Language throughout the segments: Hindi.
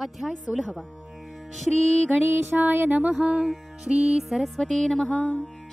अध्याय 16। श्री गणेशाय नमः, श्री सरस्वते नमः,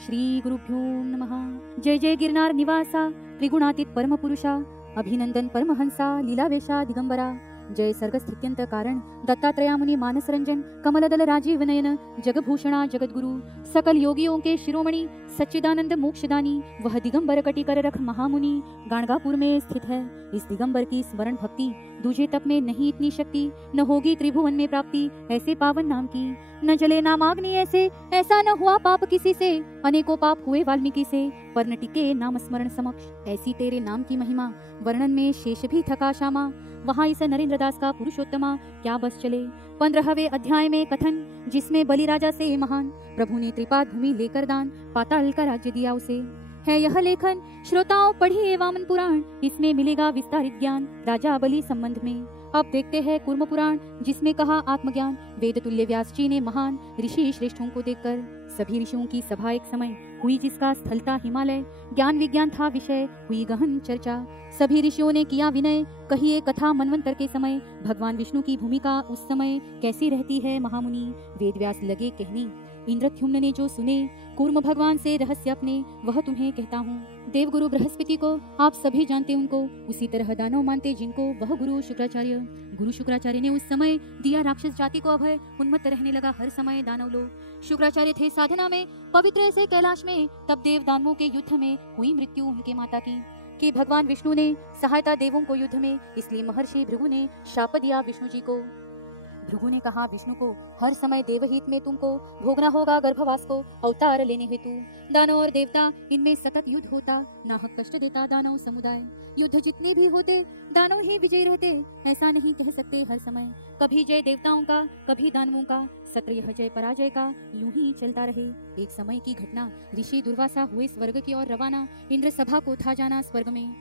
श्री गुरुभ्यो नमः। जय जय गिरनार निवासा, त्रिगुणातीत परम पुरुषा, अभिनंदन परमहंसा, लीलावेशा दिगंबरा। जय सर्गस्थित्यंत कारण, दत्तात्रेय मुनि मानस रंजन, कमलदल राजीव नयन, जगभूषणा जगद्गुरु, सकल योगियों के शिरोमणि, सच्चिदानंद मोक्षदानी, वह दिगंबर कटी कर रख महामुनि गाणगापुर में स्थित है। इस दिगंबर की स्मरण भक्ति, दूजे तप में नहीं इतनी शक्ति, न होगी त्रिभुवन में प्राप्ति ऐसे पावन नाम की। न जले नाम अग्नि ऐसे, ऐसा न हुआ पाप किसी से, अनेकों पाप हुए वाल्मीकि से, पर न टिके नाम स्मरण समक्ष। ऐसी तेरे नाम की महिमा, वर्णन में शेष भी थका श्यामा। वहाँ इस नरेंद्र दास का पुरुषोत्तमा क्या बस चले। 15वें अध्याय में कथन, जिसमें बलि राजा से महान प्रभु ने त्रिपाद भूमि लेकर दान, पाताल का राज्य दिया उसे, है यह लेखन। श्रोताओं पढ़िए वामन पुराण, इसमें मिलेगा विस्तारित ज्ञान राजा बलि संबंध में। अब देखते हैं कूर्म पुराण, जिसमें कहा आत्मज्ञान। वेद तुल्य व्यास जी ने महान ऋषि श्रेष्ठों को देखकर, सभी ऋषियों की सभा एक समय हुई, जिसका स्थल था हिमालय। ज्ञान विज्ञान था विषय, हुई गहन चर्चा। सभी ऋषियों ने किया विनय, कहिए कथा मनवंतर के समय। भगवान विष्णु की भूमिका उस समय कैसी रहती है महामुनि। वेद व्यास लगे कहने, इंद्रद्युम्न ने जो सुने, कूर्म भगवान से रहस्य अपने, वह तुम्हें कहता हूँ। देवगुरु बृहस्पति को आप सभी जानते उनको, उसी तरह दानव मानते जिनको, वह गुरु शुक्राचार्य। गुरु शुक्राचार्य ने उस समय दिया राक्षस जाति को अभय, उन्मत्त रहने लगा हर समय दानव लोग। शुक्राचार्य थे साधना में पवित्र से कैलाश में, तब देव दानवों के युद्ध में हुई मृत्यु उनके माता की। कि भगवान विष्णु ने सहायता देवों को युद्ध में, इसलिए महर्षि भृगु ने शाप दिया विष्णु जी को। भृगु ने कहा विष्णु को, हर समय देवहित में तुमको भोगना होगा गर्भवास को, अवतार लेने हेतु। दानव और देवता इनमें सतत युद्ध होता, नाहक कष्ट देता दानव समुदाय। युद्ध जितने भी होते, दानव ही विजयी रहते, ऐसा नहीं कह सकते हर समय। कभी जय देवताओं का, कभी दानवों का, सत्रह जय पराजय का, यूं ही चलता रहे। एक समय की घटना, ऋषि दुर्वासा हुए स्वर्ग की ओर रवाना। इंद्र सभा को था जाना स्वर्ग में।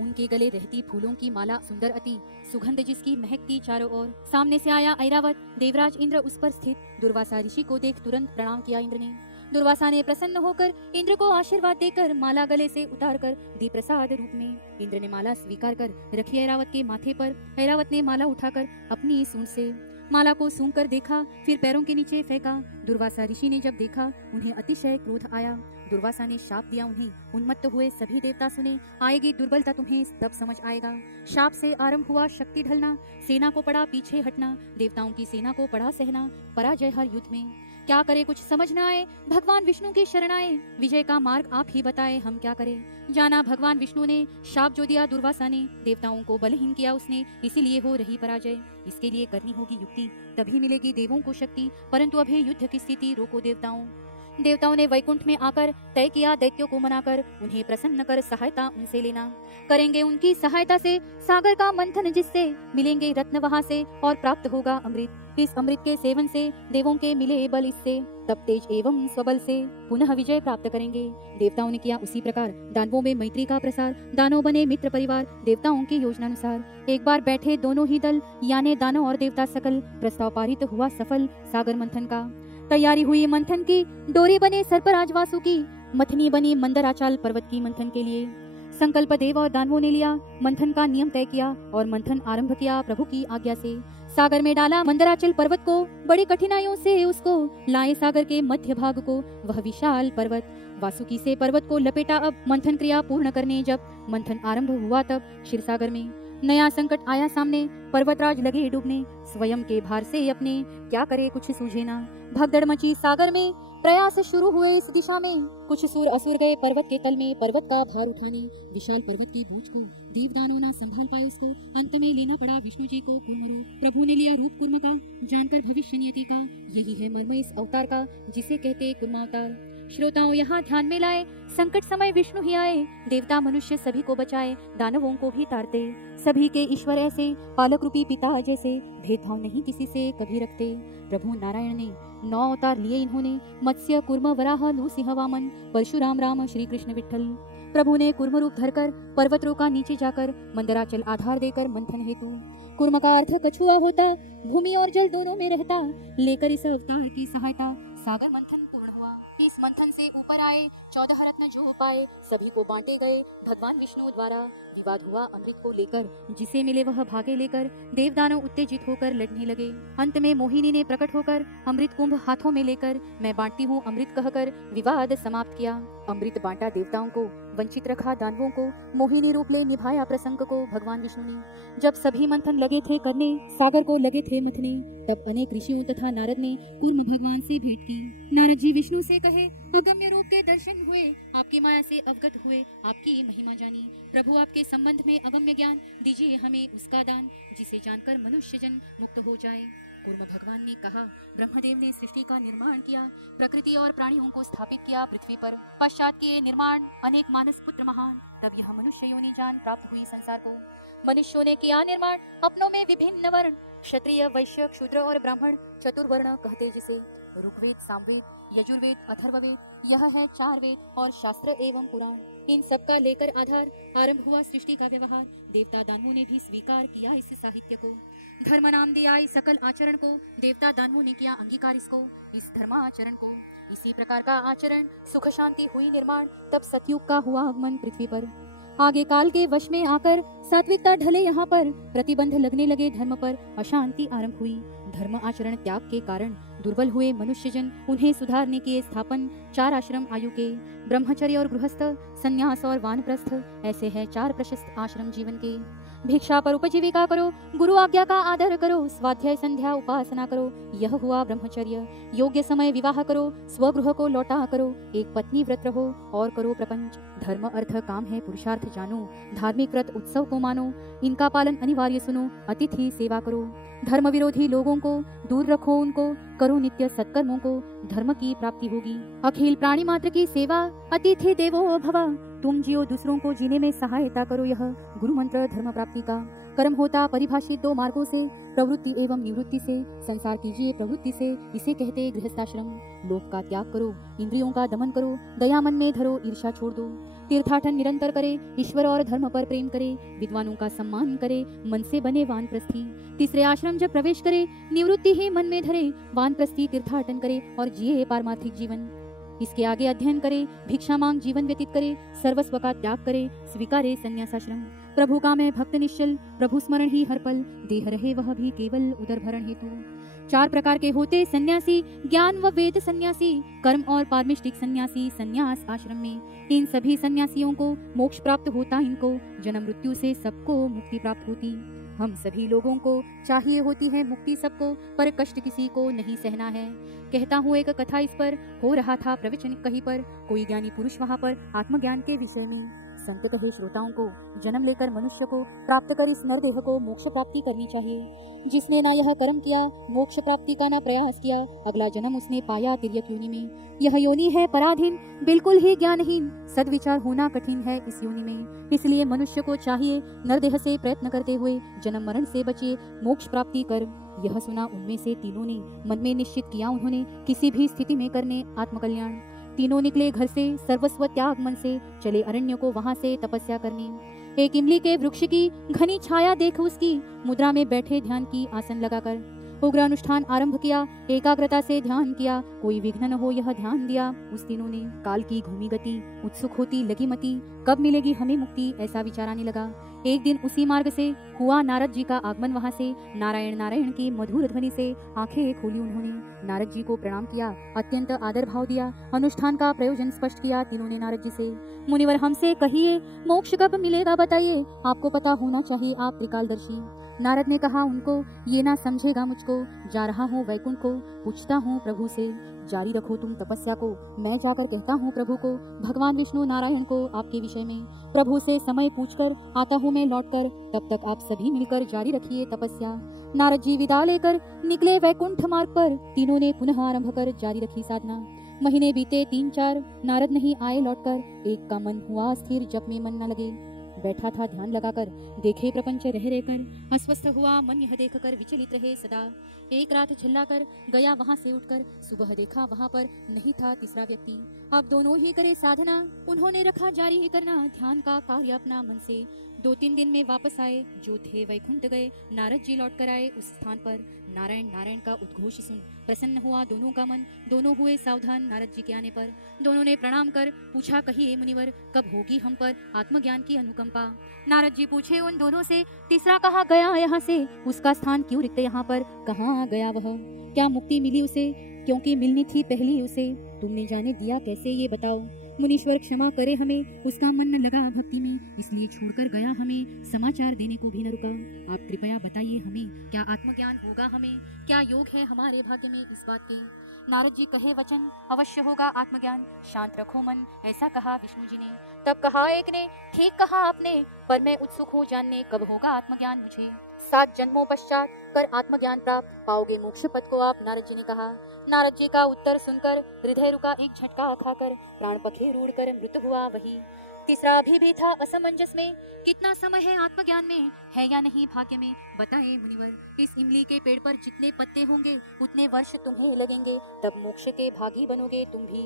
उनके गले रहती फूलों की माला सुंदर अति, सुगंध जिसकी महकती चारों ओर। सामने से आया ऐरावत, देवराज इंद्र उस पर स्थित। दुर्वासा ऋषि को देख तुरंत प्रणाम किया इंद्र ने। दुर्वासा ने प्रसन्न होकर इंद्र को आशीर्वाद देकर माला गले से उतारकर दी प्रसाद रूप में। इंद्र ने माला स्वीकार कर रखी ऐरावत के माथे पर। ऐरावत ने माला उठाकर अपनी सूंड से माला को सूंघ कर देखा, फिर पैरों के नीचे फेंका। दुर्वासा ऋषि ने जब देखा, उन्हें अतिशय क्रोध आया। दुर्वासा ने शाप दिया उन्हें, उन्मत्त हुए सभी देवता सुने। आएगी दुर्बलता तुम्हें तब समझ आएगा। शाप से आरंभ हुआ शक्ति ढलना, सेना को पड़ा पीछे हटना, देवताओं की सेना को पड़ा सहना, पराजय हर युद्ध में। क्या करे कुछ समझ न आए, भगवान विष्णु की शरण आए। विजय का मार्ग आप ही बताए, हम क्या करें। जाना भगवान विष्णु ने शाप जो दिया दुर्वासा ने, देवताओं को बलहीन किया उसने, इसीलिए हो रही पराजय। इसके लिए करनी होगी युक्ति, तभी मिलेगी देवों को शक्ति। परंतु अभी युद्ध की स्थिति रोको देवताओं। देवताओं ने वैकुंठ में आकर तय किया दैत्यों को मनाकर, उन्हें प्रसन्न कर सहायता उनसे लेना। करेंगे उनकी सहायता से सागर का मंथन, जिससे मिलेंगे रत्न वहां से और प्राप्त होगा अमृत। इस अमृत के सेवन से देवों के मिले बल, इससे तब तेज एवं स्वबल से पुनः विजय प्राप्त करेंगे। देवताओं ने किया उसी प्रकार, दानवों में मैत्री का प्रसार। दानव बने मित्र परिवार, देवताओं की योजनानुसार। एक बार बैठे दोनों ही दल, यानी दानव और देवता सकल। प्रस्ताव पारित हुआ सफल सागर मंथन का। तैयारी हुई मंथन की, डोरी बने सर्पराज वासुकी, मथनी बनी मंदराचल पर्वत की मंथन के लिए। संकल्प देव और दानवों ने लिया, मंथन का नियम तय किया और मंथन आरंभ किया प्रभु की आज्ञा से। सागर में डाला मंदराचल पर्वत को, बड़ी कठिनाइयों से उसको लाए सागर के मध्य भाग को, वह विशाल पर्वत। वासुकी से पर्वत को लपेटा, अब मंथन क्रिया पूर्ण करने जब मंथन आरंभ हुआ, तब क्षीरसागर में नया संकट आया सामने। पर्वतराज लगे डूबने स्वयं के भार से अपने, क्या करे कुछ सूझे ना। भगदड़ मची सागर में, प्रयास शुरू हुए इस दिशा में। कुछ सुर असुर गए पर्वत के तल में, पर्वत का भार उठाने। विशाल पर्वत के बोझ को देवदानों ना संभाल पाए उसको, अंत में लेना पड़ा विष्णु जी को कूर्म रूप। प्रभु ने लिया रूप कूर्म का, जानकर भविष्य नियति का। यही है मर्म इस अवतार का, जिसे कहते कूर्मावतार। श्रोताओं यहाँ ध्यान में लाए, संकट समय विष्णु ही आए। देवता मनुष्य सभी को बचाए, दानवों को भी तारते। सभी के ईश्वर ऐसे, पालक रूपी पिता जैसे, भेदभाव नहीं किसी से कभी रखते। प्रभु नारायण ने 9 अवतार लिए इन्होंने, मत्स्य कूर्म वराह नृसिंह वामन, परशुराम राम श्री कृष्ण विठ्ठल। प्रभु ने कूर्म रूप धरकर पर्वत रोका नीचे जाकर, मंदराचल आधार देकर मंथन हेतु। कूर्म का अर्थ कछुआ होता, भूमि और जल दोनों में रहता। लेकर इस अवतार की सहायता सागर मंथन पूर्ण हुआ। इस मंथन से ऊपर आए 14 रत्न जो पाए सभी को बांटे गए भगवान विष्णु द्वारा। विवाद हुआ अमृत को लेकर, जिसे मिले वह भागे लेकर देवदानव उत्तेजित होकर लड़ने लगे। अंत में मोहिनी ने प्रकट होकर अमृत कुंभ हाथों में लेकर मैं बांटती हूँ अमृत कहकर विवाद समाप्त किया। अमृत बांटा देवताओं को, वंचित रखा दानवों को, मोहिनी रूप ले निभाया प्रसंग को भगवान विष्णु ने। जब सभी मंथन लगे थे करने, सागर को लगे थे मथने, तब अनेक ऋषियों तथा नारद ने कूर्म भगवान से भेंट की। नारद जी विष्णु से कहे, अगम्य रूप के दर्शन हुए, आपकी माया से अवगत हुए, आपकी महिमा जानी। प्रभु आपके संबंध में अगम्य ज्ञान दीजिए हमें उसका दान, जिसे जानकर मनुष्य जन मुक्त हो जाए। कूर्म भगवान ने कहा, ब्रह्मदेव ने सृष्टि का निर्माण किया, प्रकृति और प्राणियों को स्थापित किया पृथ्वी पर। पश्चात किए निर्माण अनेक मानस पुत्र महान, तब यह मनुष्य योनि जान प्राप्त हुई संसार को। मनुष्यों ने किया निर्माण अपनों में विभिन्न वर्ण, क्षत्रिय वैश्य शूद्र और ब्राह्मण चतुर्वर्ण कहते जिसे। ऋग्वेद सामवेद यजुर्वेद अथर्ववेद, यह है 4 वेद और शास्त्र एवं पुराण। इन सब का लेकर आधार आरंभ हुआ सृष्टि का व्यवहार। देवता दानवों ने भी स्वीकार किया इस साहित्य को। धर्म नाम दिया इस सकल आचरण को, देवता दानवों ने किया अंगीकार इसको, इस धर्माचरण को। इसी प्रकार का आचरण सुख शांति हुई निर्माण, तब सतयुग का हुआ आगमन पृथ्वी पर। आगे काल के वश में आकर सात्विकता ढले यहाँ पर, प्रतिबंध लगने लगे धर्म पर, अशांति आरंभ हुई। धर्म आचरण त्याग के कारण दुर्बल हुए मनुष्यजन, उन्हें सुधारने के स्थापन 4 आश्रम आयु के, ब्रह्मचर्य और गृहस्थ, संन्यास और वानप्रस्थ, ऐसे हैं 4 प्रशस्त आश्रम जीवन के। भिक्षा पर उपजीविका करो, गुरु आज्ञा का आदर करो, स्वाध्याय संध्या उपासना करो, यह हुआ ब्रह्मचर्य। योग्य समय विवाह करो, स्वगृह को लौटा करो, एक पत्नी व्रत रहो और करो प्रपंच। धर्म अर्थ काम है पुरुषार्थ जानो, धार्मिक व्रत उत्सव को मानो, इनका पालन अनिवार्य सुनो, अतिथि सेवा करो। धर्म विरोधी लोगों को दूर रखो, उनको करो नित्य सत्कर्मों को, धर्म की प्राप्ति होगी। अखिल प्राणी मात्र की सेवा, अतिथि देवो भव, तुम जियो दूसरों को जीने में सहायता करो, यह गुरु मंत्र धर्म प्राप्ति का। कर्म होता परिभाषित 2 मार्गों से, प्रवृत्ति एवं निवृत्ति से, संसार कीजिए प्रवृत्ति से, इसे कहते गृहस्थाश्रम। लोभ का त्याग करो, इंद्रियों का दमन करो, दया मन में धरो, ईर्ष्या छोड़ दो। तीर्थाटन निरंतर करे, ईश्वर और धर्म पर प्रेम करे, विद्वानों का सम्मान करे, मन से बने वानप्रस्थी। तीसरे आश्रम जब प्रवेश करे, निवृत्ति ही मन में धरे, वानप्रस्थी तीर्थाटन करे और जिए पारमार्थिक जीवन। इसके आगे अध्ययन करे, भिक्षा मांग जीवन व्यतीत करे, सर्वस्व का त्याग करे, स्वीकारे संन्यासाश्रम। प्रभु का मैं भक्त निश्चल, प्रभु स्मरण ही हर पल, देह रहे वह भी केवल उदर भरण हेतु। 4 प्रकार के होते सन्यासी, ज्ञान व वेद सन्यासी, कर्म और पारमिष्टिक सन्यासी संन्यास आश्रम में। इन सभी सन्यासियों को मोक्ष प्राप्त होता, इनको जन्म मृत्यु से सबको मुक्ति प्राप्त होती। हम सभी लोगों को चाहिए होती है मुक्ति सबको, पर कष्ट किसी को नहीं सहना है। कहता हूँ एक कथा इस पर, हो रहा था प्रवचन कहीं पर, कोई ज्ञानी पुरुष वहाँ पर आत्मज्ञान के विषय में। संत कहे श्रोताओं को, जन्म लेकर मनुष्य को प्राप्त कर इस नरदेह को मोक्ष प्राप्ति करनी चाहिए। जिसने ना यह कर्म किया, मोक्ष प्राप्ति का ना प्रयास किया, अगला जन्म उसने पाया तिर्यक योनि में। यह योनि है पराधीन, बिल्कुल ही ज्ञानहीन, सद्विचार होना कठिन है इस योनि में। इसलिए मनुष्य को चाहिए नरदेह से प्रयत्न करते हुए जन्म मरण से बचे, मोक्ष प्राप्ति कर। यह सुना उनमें से तीनों ने, मन में निश्चित किया उन्होंने किसी भी स्थिति में करने आत्मकल्याण। तीनों निकले घर से, सर्वस्व त्याग मन से, चले अरण्य को वहां से तपस्या करने। एक इमली के वृक्ष की घनी छाया देख उसकी, मुद्रा में बैठे ध्यान की आसन लगाकर। उग्र अनुष्ठान आरंभ किया, एकाग्रता से ध्यान किया, कोई विघ्न न हो यह ध्यान दिया उस तीनों ने। काल की घूमी गति, उत्सुक होती लगी मति, कब मिलेगी हमें मुक्ति, ऐसा विचार आने लगा। एक दिन उसी मार्ग से हुआ नारद जी का आगमन, वहां से नारायण नारायण की मधुर ध्वनि से आंखें खोली उन्होंने। नारद जी को प्रणाम किया, अत्यंत आदर भाव दिया, अनुष्ठान का प्रयोजन स्पष्ट किया तीनों ने नारद जी से। मुनिवर हमसे कहिए, मोक्ष कब मिलेगा बताइए, आपको पता होना चाहिए, आप त्रिकालदर्शी। नारद ने कहा उनको, ये ना समझेगा मुझको, जा रहा हूँ वैकुंठ को, पूछता हूँ प्रभु से, जारी रखो तुम तपस्या को, मैं जाकर कहता हूँ प्रभु को, भगवान विष्णु नारायण को आपके विषय में। प्रभु से समय पूछकर आता हूँ मैं लौटकर, तब तक आप सभी मिलकर जारी रखिए तपस्या। नारद जी विदा लेकर निकले वैकुंठ मार्ग पर, तीनों ने पुनः आरंभ कर जारी रखी साधना। महीने बीते 3-4, नारद नहीं आए लौटकर, एक का मन हुआ स्थिर, जप में मन न लगे। बैठा था ध्यान लगाकर, देखे प्रपंच रह रहकर, अस्वस्थ हुआ मन यह देखकर, विचलित रहे सदा। एक रात झल्लाकर गया वहां से उठकर, सुबह देखा वहां पर नहीं था तीसरा व्यक्ति। अब दोनों ही करे साधना, उन्होंने रखा जारी ही करना ध्यान का कार्य अपना मन से। 2-3 दिन में वापस आए, जो थे वैकुंठ गए। नारद जी लौट कर आए उस स्थान पर। नारायण नारायण का उद्घोष सुन प्रसन्न हुआ दोनों का मन। दोनों हुए सावधान नारद जी के आने पर। दोनों ने प्रणाम कर पूछा, कहिए मुनिवर, कब होगी हम पर आत्मज्ञान की अनुकंपा। नारद जी पूछे उन दोनों से, तीसरा कहाँ गया यहाँ से, उसका स्थान क्यों रिक्त यहाँ पर, कहाँ गया वह, क्या मुक्ति मिली उसे, क्योंकि मिलनी थी पहली उसे, तुमने जाने दिया कैसे ये बताओ। मुनीश्वर क्षमा करे हमें, उसका मन न लगा भक्ति में, इसलिए छोड़कर गया हमें, समाचार देने को भी न रुका। आप कृपया बताइए हमें, क्या आत्मज्ञान होगा हमें, क्या योग है हमारे भाग्य में इस बात के। नारद जी कहे वचन, अवश्य होगा आत्मज्ञान, शांत रखो मन, ऐसा कहा विष्णु जी ने। तब कहा एक ने, ठीक कहा आपने, पर मैं उत्सुक हूँ जानने, कब होगा आत्मज्ञान मुझे। 7 जन्मों पश्चात कर आत्मज्ञान प्राप्त, पाओगे मोक्ष पद को आप, नारद जी ने कहा। नारद जी का उत्तर सुनकर हृदय रुका एक झटका खाकर, प्राण पखेर उड़कर मृत हुआ वही। तीसरा भी था असमंजस में, कितना समय है आत्मज्ञान में, है या नहीं भाग्य में, बताए मुनिवर। इस इमली के पेड़ पर जितने पत्ते होंगे उतने वर्ष तुम्हें लगेंगे, तब मोक्ष के भागी बनोगे तुम भी।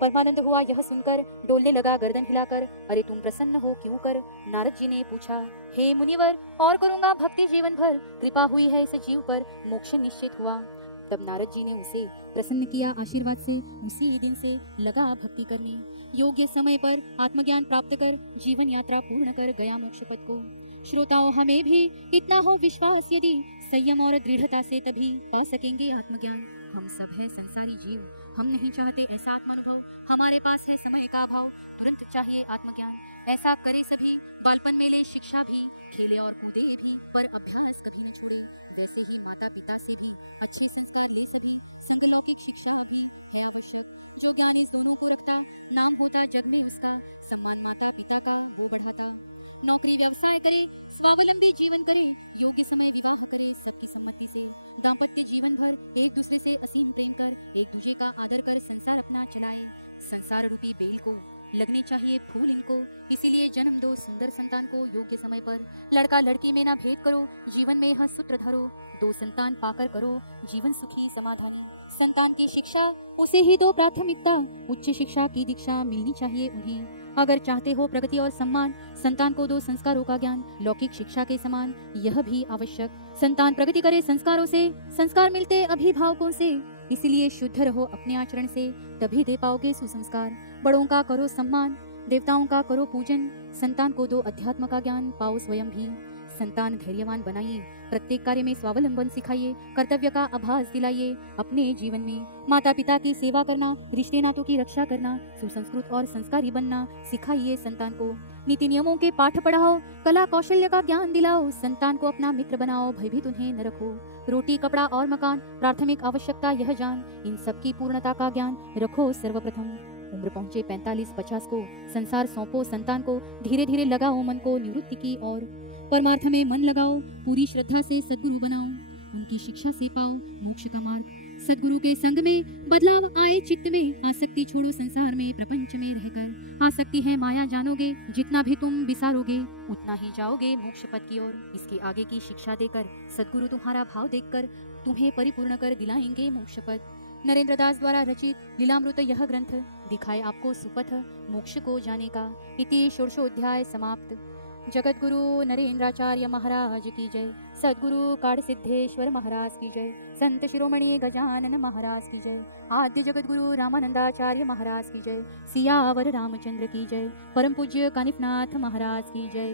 परमानंद हुआ यह सुनकर, डोलने लगा गर्दन हिलाकर, अरे तुम प्रसन्न हो क्यों कर। नारद जी ने पूछा, हे मुनिवर, और करूंगा भक्ति जीवन भर, कृपा हुई है इस जीव पर, मोक्ष निश्चित हुआ। तब नारद जी ने उसे प्रसन्न किया आशीर्वाद से, उसी दिन से लगा भक्ति करने। योग्य समय पर आत्मज्ञान प्राप्त कर, जीवन यात्रा पूर्ण कर गया मोक्ष पद को। श्रोताओं, हमें भी इतना हो विश्वास, यदि संयम और दृढ़ता से तभी पा सकेंगे आत्मज्ञान। हम सब हैं संसारी जीव, हम नहीं चाहते ऐसा आत्मानुभव, हमारे पास है समय का अभाव, तुरंत चाहिए आत्मज्ञान। ऐसा करे सभी, बालपन में ले शिक्षा भी, खेले और कूदे भी, पर अभ्यास कभी न छोड़े। वैसे ही माता पिता से भी अच्छे संस्कार ले सभी, संग लौकिक शिक्षा भी है आवश्यक। जो ज्ञान इस दोनों को रखता, नाम होता जग में उसका, सम्मान माता पिता का वो बढ़ाता। नौकरी व्यवसाय करे, स्वावलंबी जीवन करे, योग्य समय विवाह करे सबकी सम्मति से। दाम्पत्य जीवन भर एक दूसरे से असीम प्रेम कर, एक दूसरे का आदर कर संसार अपना चलाए। संसार रूपी बेल को लगने चाहिए फूल इनको, इसीलिए जन्म दो सुंदर संतान को योग्य समय पर। लड़का लड़की में ना भेद करो, जीवन में यह सूत्र धरो, 2 संतान पाकर करो जीवन सुखी समाधानी। संतान की शिक्षा उसे ही दो प्राथमिकता, उच्च शिक्षा की दीक्षा मिलनी चाहिए उन्हें। अगर चाहते हो प्रगति और सम्मान, संतान को दो संस्कारों का ज्ञान, लौकिक शिक्षा के समान यह भी आवश्यक। संतान प्रगति करे संस्कारों से, संस्कार मिलते अभिभावकों से, इसलिए शुद्ध रहो अपने आचरण से, तभी दे पाओगे सुसंस्कार। बड़ों का करो सम्मान, देवताओं का करो पूजन, संतान को दो अध्यात्म का ज्ञान, पाओ स्वयं भी। संतान धैर्यवान बनाइए, प्रत्येक कार्य में स्वावलंबन सिखाइए, कर्तव्य का आभास दिलाइए अपने जीवन में। माता पिता की सेवा करना, रिश्ते नातों की रक्षा करना, सुसंस्कृत और संस्कारी बनना सिखाइए संतान को। नीति नियमों के पाठ पढ़ाओ, कला कौशल्य का ज्ञान दिलाओ, संतान को अपना मित्र बनाओ, भयभीत उन्हें न रखो। रोटी कपड़ा और मकान प्राथमिक आवश्यकता यह जान, इन सबकी पूर्णता का ज्ञान रखो सर्वप्रथम। उम्र पहुंचे 45-50 को संसार सौंपो संतान को, धीरे धीरे लगाओ मन को निवृत्ति की ओर। परमार्थ में मन लगाओ, पूरी श्रद्धा से सद्गुरु बनाओ, उनकी शिक्षा से पाओ मोक्ष का मार्ग। सद्गुरु के संग में बदलाव आए चित्त में, आसक्ति छोड़ो संसार में प्रपंच में रहकर। आसक्ति है माया जानोगे, जितना भी तुम विसारोगे उतना ही जाओगे मोक्ष पद की ओर। इसके आगे की शिक्षा देकर सद्गुरु तुम्हारा भाव देखकर तुम्हें परिपूर्ण कर दिलाएंगे मोक्ष पद। नरेंद्र दास द्वारा रचित लीलामृत यह ग्रंथ दिखाए आपको सुपथ मोक्ष को जाने का। इति षोडशोऽध्याय समाप्त। जगत गुरु नरेंद्राचार्य महाराज की जय। सद्गुरु काड़ सिद्धेश्वर महाराज की जय। संत शिरोमणि गजानन महाराज की जय। आद्य जगत गुरु रामानंदाचार्य महाराज की जय। सियावर रामचंद्र की जय। परम पूज्य कानिफनाथ महाराज की जय।